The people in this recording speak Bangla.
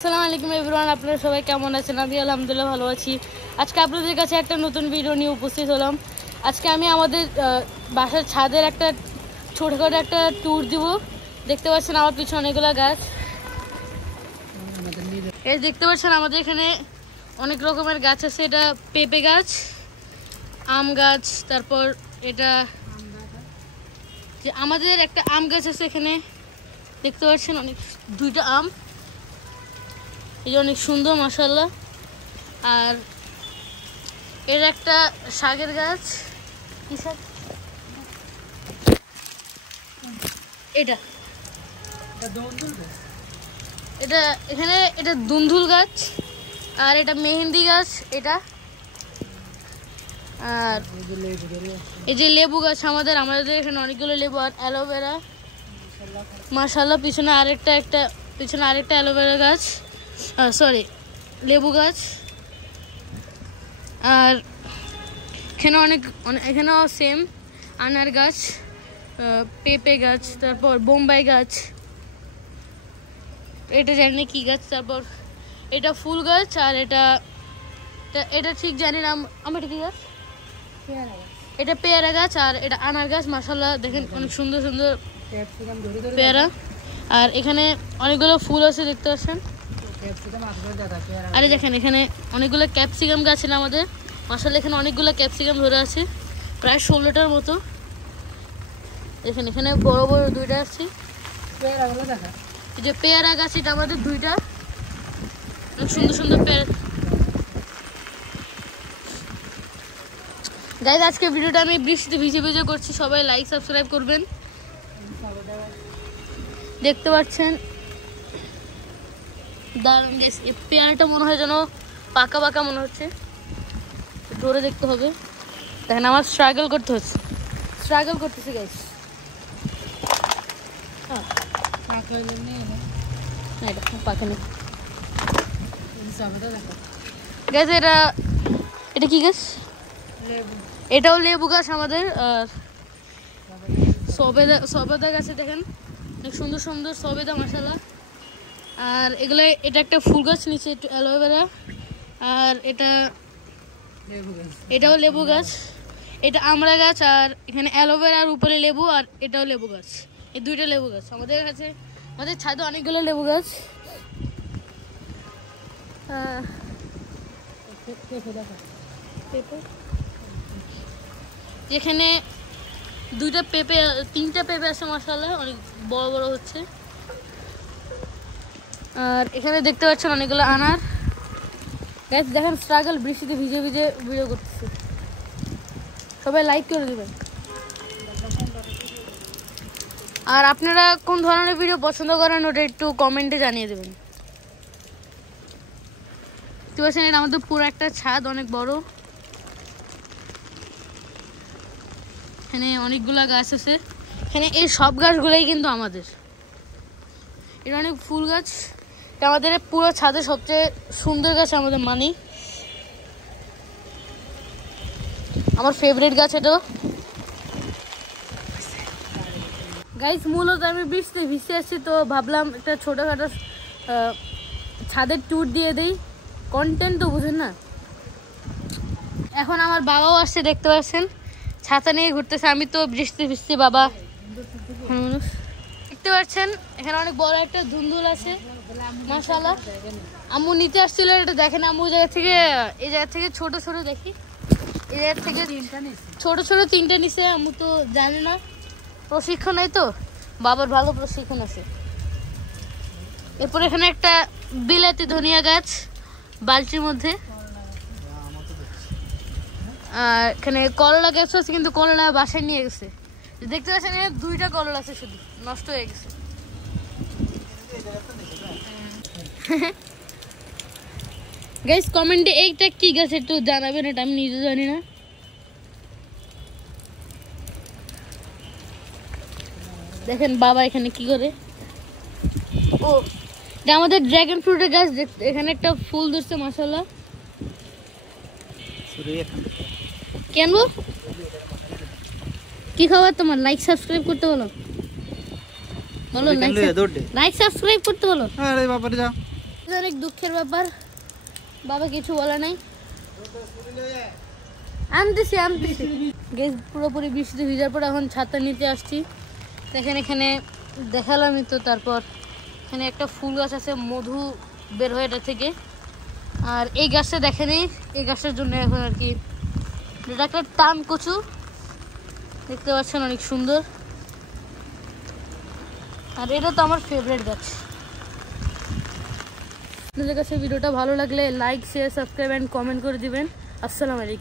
আসসালামু আলাইকুম এভরিওয়ান, আপনারা সবাই কেমন আছেন? আমি আলহামদুলিল্লাহ ভালো আছি। আজকে আপনাদের কাছে একটা নতুন ভিডিও নিয়ে উপস্থিত হলাম। আজকে আমি আমাদের বাসার ছাদের একটা ছোটখাটো একটা ট্যুর দিব। দেখতে পাচ্ছেন আমার পিছনে অনেকগুলো গাছ, এই দেখতে পাচ্ছেন আমাদের এখানে অনেক রকমের গাছ আছে। এটা পেঁপে গাছ, আম গাছ, তারপর এটা যে আমাদের একটা আম গাছ আছে এখানে দেখতে পাচ্ছেন, অনেক দুইটা আম, এই যে অনেক সুন্দর মাশাআল্লাহ। আর এর একটা শাকের গাছ, কি শাক এটা? এটা এখানে এটা দুন্দুল গাছ, আর এটা মেহেন্দি গাছ এটা। আর এই যে লেবু গাছ আমাদের এখানে অনেকগুলো লেবু, আর অ্যালোভেরা মাশাআল্লাহ। পিছনে আরেকটা অ্যালোভেরা গাছ, সরি লেবু গাছ। আর এখানেও সেম আনার গাছ, পেঁপে গাছ, তারপর বোম্বাই গাছ, এটা জানি না কি গাছ। তারপর এটা ফুল গাছ, আর এটা ঠিক জানি না আমার কি গাছ, এটা পেয়ারা গাছ, আর এটা আনার গাছ। মাশাআল্লাহ দেখেন অনেক সুন্দর সুন্দর পেয়ারা। আর এখানে অনেকগুলো ফুল আছে দেখতে পাচ্ছেন। আরে দেখেন এখানে অনেকগুলো ক্যাপসিকাম গাছ ছিল আমাদের, মাশাআল্লাহ এখানে অনেকগুলো ক্যাপসিকাম ধরে আছে, প্রায় 16টার মতো। দেখেন এখানে বড় বড় দুইটা আছে, এই যে পেয়ারা গাছ, এটা আমাদের দুইটা, অনেক সুন্দর সুন্দর পেয়ারা। গাইস আজকে ভিডিওটা আমি বৃষ্টিতে ভিজে ভিজে করছি, সবাই লাইক সাবস্ক্রাইব করবেন। দেখতে পাচ্ছেন দাঁড়ান গাইস, এই পেয়ারাটা মনে হয় যেন পাকা পাকা মনে হচ্ছে, ধরে দেখতে হবে। দেখেন আমার স্ট্রাগল করতেছে গাইস। গাইস এটা কি গাছ? এটাও লেবু গাছ আমাদের। আর সবেদা গাছে দেখেন অনেক সুন্দর সুন্দর সবেদা মাশাআল্লাহ। আর এটা একটা ফুল গাছ, নিচে একটু অ্যালোভেরা। আর এটাও লেবু গাছ, এটা আমড়া গাছ, আর এখানে অ্যালোভেরা, আর উপরে লেবু, আর এটাও লেবু গাছ। এই দুইটা লেবু গাছ আমাদের কাছে, আমাদের ছাদে অনেকগুলো লেবু গাছ। যেখানে তিনটা পেঁপে আছে মাশাআল্লাহ, অনেক বড় বড় হচ্ছে। আর এখানে দেখতে পাচ্ছেন অনেকগুলো আনার গাছ। দেখেন স্ট্রাগল, বৃষ্টিতে ভিজে ভিজে ভিডিও করতেছে। সবাই লাইক করে দেবেন। আর আপনারা কোন ধরনের ভিডিও পছন্দ করেন ওটা একটু কমেন্টে জানিয়ে দেবেন। দেখতে পাচ্ছেন এটা আমাদের পুরো একটা ছাদ, অনেক বড়। এখানে অনেকগুলা গাছ আছে, এখানে এই সব গাছগুলাই কিন্তু আমাদের। এটা অনেক ফুল গাছ, এটা আমাদের পুরো ছাদের সবচেয়ে সুন্দর গাছ আমাদের, মানি আমার ফেভারিট গাছ এটা। গাইস মূলত আমি বৃষ্টিতে ভিজে আসছি, তো ভাবলাম একটা ছোটখাটো ছাদের ট্যুর দিয়ে দেই, কন্টেন্ট তো বুঝেন না। এখন আমার বাবাও আসছে, দেখতে পাচ্ছেন ছাতা নিয়ে ঘুরতেছে। আমি তো বৃষ্টিতে ভিজছি, বাবা দেখতে পাচ্ছেন এখানে অনেক বড় একটা দুন্দুল আছে মাশাআল্লাহ। আম্মু নিতে আসছিল, এটা দেখেন আম্মু এই জায়গা থেকে ছোট ছোট দেখি, এই জায়গা থেকে ছোট ছোট তিনটা নিছে। আম্মু তো জানে না, প্রশিক্ষণ নাই তো, বাবার ভালো প্রশিক্ষণ আছে। এরপর এখানে একটা বিলাতি ধনিয়া গাছ বালতির মধ্যে। আর এখানে করলা গাছ আছে, কিন্তু করলা বাসায় নিয়ে গেছে। দেখতে পাচ্ছেন এখানে দুইটা করলা আছে, শুধু নষ্ট হয়ে গেছে। গাইস কমেন্টে এইটা কি গাছ একটু জানাবেন, এটা আমি নিজে জানি না। দেখেন বাবা এখানে কি করে, ও এটা আমাদের ড্রাগন ফ্রুটের গাছ। এখানে একটা ফুল ধরছে মাশাআল্লাহ। কেন কি খবর তোমার? লাইক সাবস্ক্রাইব করতে বলো, লাইক সাবস্ক্রাইব করতে বলো। আরে বাবা যা অনেক দুঃখের ব্যাপার, বাবা কিছু বলে নাই। আনতেছি গ্যাস পুরোপুরি বৃষ্টিতে ভিজার পর এখন ছাতা নিতে আসছি। দেখেন এখানে দেখালামই তো। তারপর এখানে একটা ফুল গাছ আছে, মধু বের হয় এটা থেকে। আর এই গাছটা দেখেনি, এই গাছটার জন্য এখন আর কি, এটা একটা টান কচু, দেখতে পাচ্ছেন অনেক সুন্দর। আর এটা তো আমার ফেভারিট গাছ। আপনাদের কাছে ভিডিওটা ভালো লাগলে like, share, subscribe and comment করে দিবেন। আসসালামু আলাইকুম।